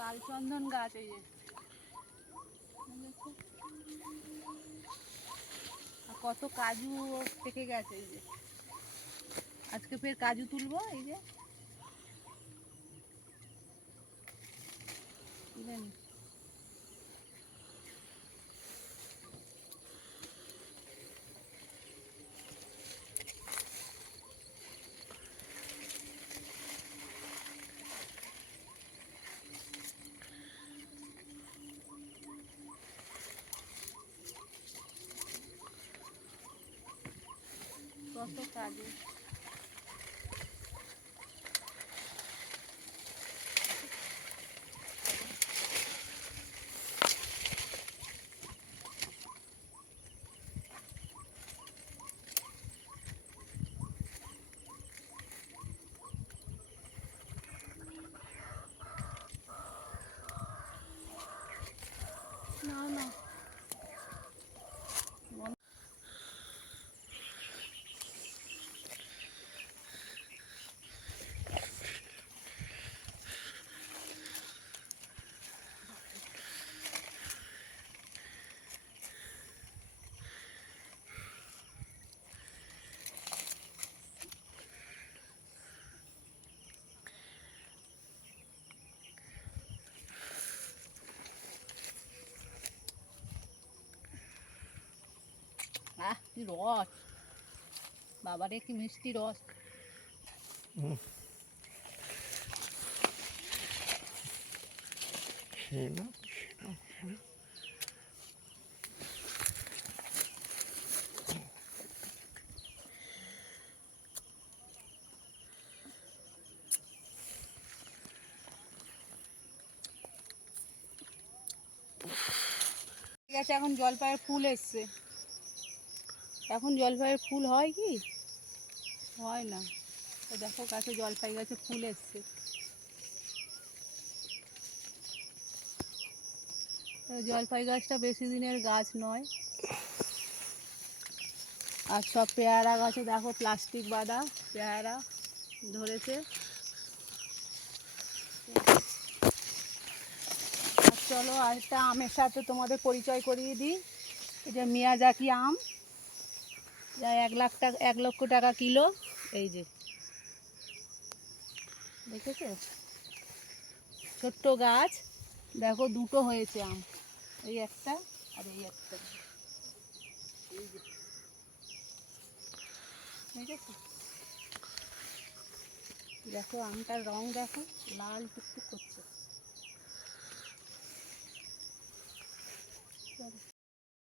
লাল চন্দন গাছ এই যে, আর কত কাজু পেকে গেছে এই যে। আজকে ফের কাজু তুলবো এই যে, তুলে নি। কত কাজু, না না কি রস, বাবারে কি মিষ্টি রস। ঠিক আছে, এখন জলপাইয়ের ফুল এসছে। এখন জলপাইয়ের ফুল হয় কি হয় না, দেখো গাছে জলপাই গাছে ফুল এসছে। জলপাই গাছটা বেশি দিনের গাছ নয়। আর সব পেয়ারা গাছে দেখো প্লাস্টিক বাঁধা পেয়ারা ধরেছে। আর চলো আরেকটা আমের সাথে তোমাদের পরিচয় করিয়ে দিই। এই যে মিয়াজাকি আম, যা 1 লক্ষ টাকা কিলো। এই যে দেখেছো, ছোট্ট গাছ, দেখো দুটো হয়েছে আম, এই একটা আর এই একটা। এই যে দেখেছো, দেখো আমটার রং দেখো, লাল টুকটুক করছে।